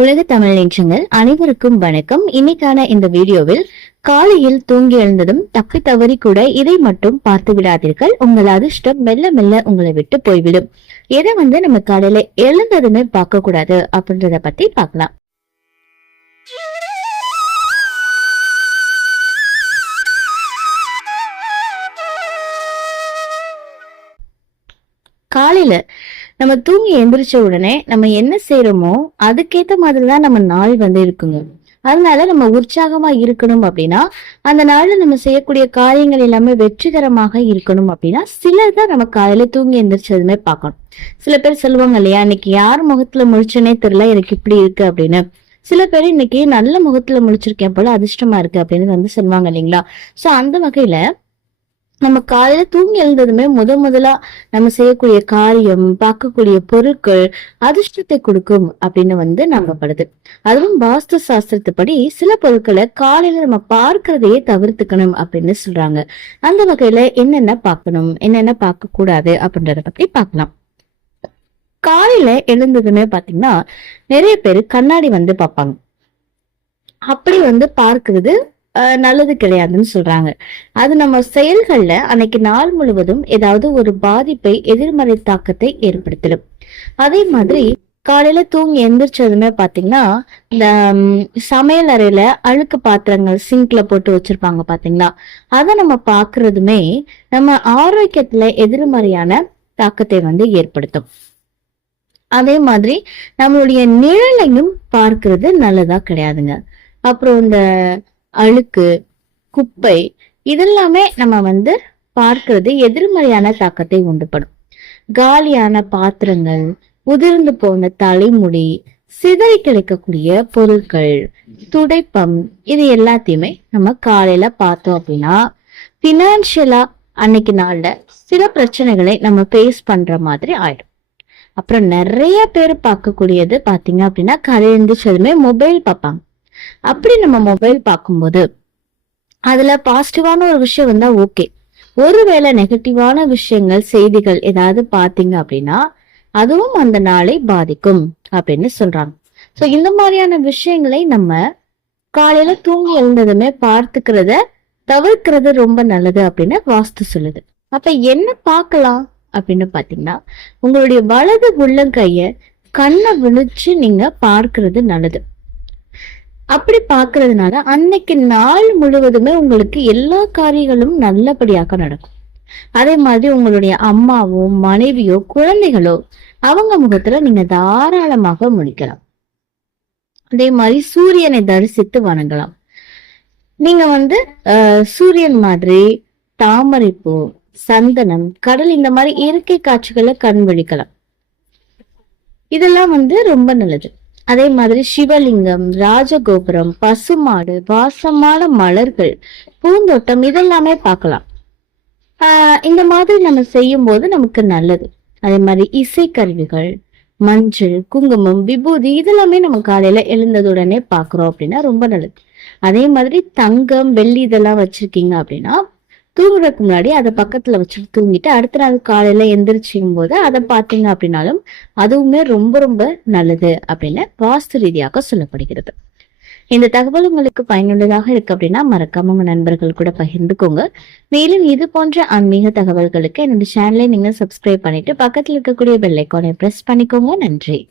உலக தமிழ் நின்றங்கள் அனைவருக்கும் வணக்கம். இன்னைக்கான இந்த வீடியோவில் காலையில் தூங்கி எழுந்ததும் தப்பி தவறி கூட இதை மட்டும் பார்த்து விடாதீர்கள். உங்கள் அதிர்ஷ்டம் மெல்ல மெல்ல உங்களை விட்டு போய்விடும். எதை வந்து நம்ம காலையில எழுந்ததுமே பார்க்க கூடாது அப்படின்றத பத்தி பார்க்கலாம். காலையில நம்ம தூங்கி எந்திரிச்ச உடனே நம்ம என்ன செய்யறோமோ அதுக்கேத்த மாதிரிதான் நம்ம நாள் வந்து இருக்குங்க. அதனால நம்ம உற்சாகமா இருக்கணும் அப்படின்னா அந்த நாள்ல நம்ம செய்யக்கூடிய காரியங்கள் எல்லாமே வெற்றிகரமாக இருக்கணும் அப்படின்னா சிலர் தான் நம்ம காலையில தூங்கி எந்திரிச்சதுமே பார்க்கணும். சில பேர் சொல்லுவாங்க இல்லையா இன்னைக்கு யார் முகத்துல முழிச்சனே தெரியல எனக்கு இப்படி இருக்கு அப்படின்னு. சில பேர் இன்னைக்கு நல்ல முகத்துல முழிச்சிருக்கேன் போல அதிர்ஷ்டமா இருக்கு அப்படின்னு வந்து சொல்லுவாங்க இல்லைங்களா? சோ அந்த வகையில நம்ம காலையில தூங்கி எழுந்ததுமே முத முதலா நம்ம செய்யக்கூடிய காரியம் பார்க்கக்கூடிய பொருட்கள் அதிர்ஷ்டத்தை கொடுக்கும் அப்படின்னு வந்து நம்பப்படுது. அதுவும் வாஸ்து சாஸ்திரத்துப்படி சில பொருட்களை காலையில நம்ம பார்க்கறதையே தவிர்த்துக்கணும் அப்படின்னு சொல்றாங்க. அந்த வகையில என்னென்ன பார்க்கணும் என்னென்ன பார்க்க கூடாது அப்படின்றத பத்தி பார்க்கலாம். காலையில எழுந்ததுமே பாத்தீங்கன்னா நிறைய பேர் கண்ணாடி வந்து பார்ப்பாங்க. அப்படி வந்து பார்க்கிறது நல்லது கிடையாதுன்னு சொல்றாங்க. அது நம்ம செயல்கள்ல அன்னைக்கு நாள் முழுவதும் ஏதாவது ஒரு பாதிப்பை எதிர்மறை தாக்கத்தை ஏற்படுத்திடும். அதே மாதிரி காலையில தூங்கி எந்திரிச்சதுமே பாத்தீங்கன்னா இந்த சமையல் அறையில அழுக்கு பாத்திரங்கள் சிங்க்ல போட்டு வச்சிருப்பாங்க பாத்தீங்களா? அதை நம்ம பாக்குறதுமே நம்ம ஆரோக்கியத்துல எதிர்மறையான தாக்கத்தை வந்து ஏற்படுத்தும். அதே மாதிரி நம்மளுடைய நிழலையும் பார்க்கிறது நல்லதா கிடையாதுங்க. அப்புறம் இந்த அழுக்கு குப்பை இதெல்லாமே நம்ம வந்து பார்க்கறது எதிர்மறையான தாக்கத்தை உண்டுபடும். காலியான பாத்திரங்கள் உதிர்ந்து போன தலைமுடி சிதறி கிடைக்கக்கூடிய பொருட்கள் துடைப்பம் இது எல்லாத்தையுமே நம்ம காலையில பார்த்தோம் அப்படின்னா பினான்சியலா அன்னைக்கு நாள்ல சில பிரச்சனைகளை நம்ம ஃபேஸ் பண்ற மாதிரி ஆயிடும். அப்புறம் நிறைய பேர் பார்க்கக்கூடியது பாத்தீங்க அப்படின்னா காலையில எழுந்திரிச்சதுமே மொபைல் பார்ப்பாங்க. அப்படி நம்ம மொபைல் பார்க்கும்போது அதுல பாசிட்டிவான ஒரு விஷயம் வந்தா ஓகே ஒருவேளை நெகட்டிவான விஷயங்கள் செய்திகள் ஏதாவது பாத்தீங்க அப்படின்னா அதுவும் அந்த நாளை பாதிக்கும் அப்படின்னு சொல்றாங்க. சோ இந்த மாதிரியான விஷயங்களை நம்ம காலையில தூங்கி எழுந்ததுமே பார்த்துக்கிறத தவிர்க்கிறது ரொம்ப நல்லது அப்படின்னு வாஸ்து சொல்லுது. அப்ப என்ன பார்க்கலாம் அப்படின்னு பாத்தீங்கன்னா உங்களுடைய வலது உள்ளங்கைய கண்ணை விழிச்சு நீங்க பார்க்கிறது நல்லது. அப்படி பாக்குறதுனால அன்னைக்கு நாள் முழுவதுமே உங்களுக்கு எல்லா காரியங்களும் நல்லபடியாக நடக்கும். அதே மாதிரி உங்களுடைய அம்மாவோ மனைவியோ குழந்தைகளோ அவங்க முகத்துல நீங்க தாராளமாக முடிக்கலாம் அதே மாதிரி சூரியனை தரிசித்து வணங்கலாம். நீங்க வந்து சூரியன் மாதிரி தாமரைப்பூ சந்தனம் கடல் இந்த மாதிரி இயற்கை காட்சிகளை கண் விழிக்கலாம். இதெல்லாம் வந்து ரொம்ப நல்லது. அதே மாதிரி சிவலிங்கம் ராஜகோபுரம் பசுமாடு வாசமான மலர்கள் பூந்தோட்டம் இதெல்லாமே பார்க்கலாம். இந்த மாதிரி நம்ம செய்யும் போது நமக்கு நல்லது. அதே மாதிரி இசைக்கருவிகள் மஞ்சள் குங்குமம் விபூதி இதெல்லாமே நம்ம காலையில எழுந்ததுடனே பாக்குறோம் அப்படின்னா ரொம்ப நல்லது. அதே மாதிரி தங்கம் வெள்ளி இதெல்லாம் வச்சிருக்கீங்க அப்படின்னா தூங்குறதுக்கு முன்னாடி அதை பக்கத்துல வச்சுட்டு தூங்கிட்டு அடுத்த நாள் காலையில எந்திரிச்சிக்கும் போது அதை பார்த்தீங்க அப்படின்னாலும் அதுவுமே ரொம்ப ரொம்ப நல்லது அப்படின்னு வாஸ்து ரீதியாக சொல்லப்படுகிறது. இந்த தகவல் உங்களுக்கு பயனுள்ளதாக இருக்கு அப்படின்னா மறக்காம உங்க நண்பர்கள் கூட பகிர்ந்துக்கோங்க. மேலும் இது போன்ற ஆன்மீக தகவல்களுக்கு என்னோட சேனலை நீங்க சப்ஸ்கிரைப் பண்ணிட்டு பக்கத்துல இருக்கக்கூடிய பெல் ஐக்கானை பிரஸ் பண்ணிக்கோங்க. நன்றி.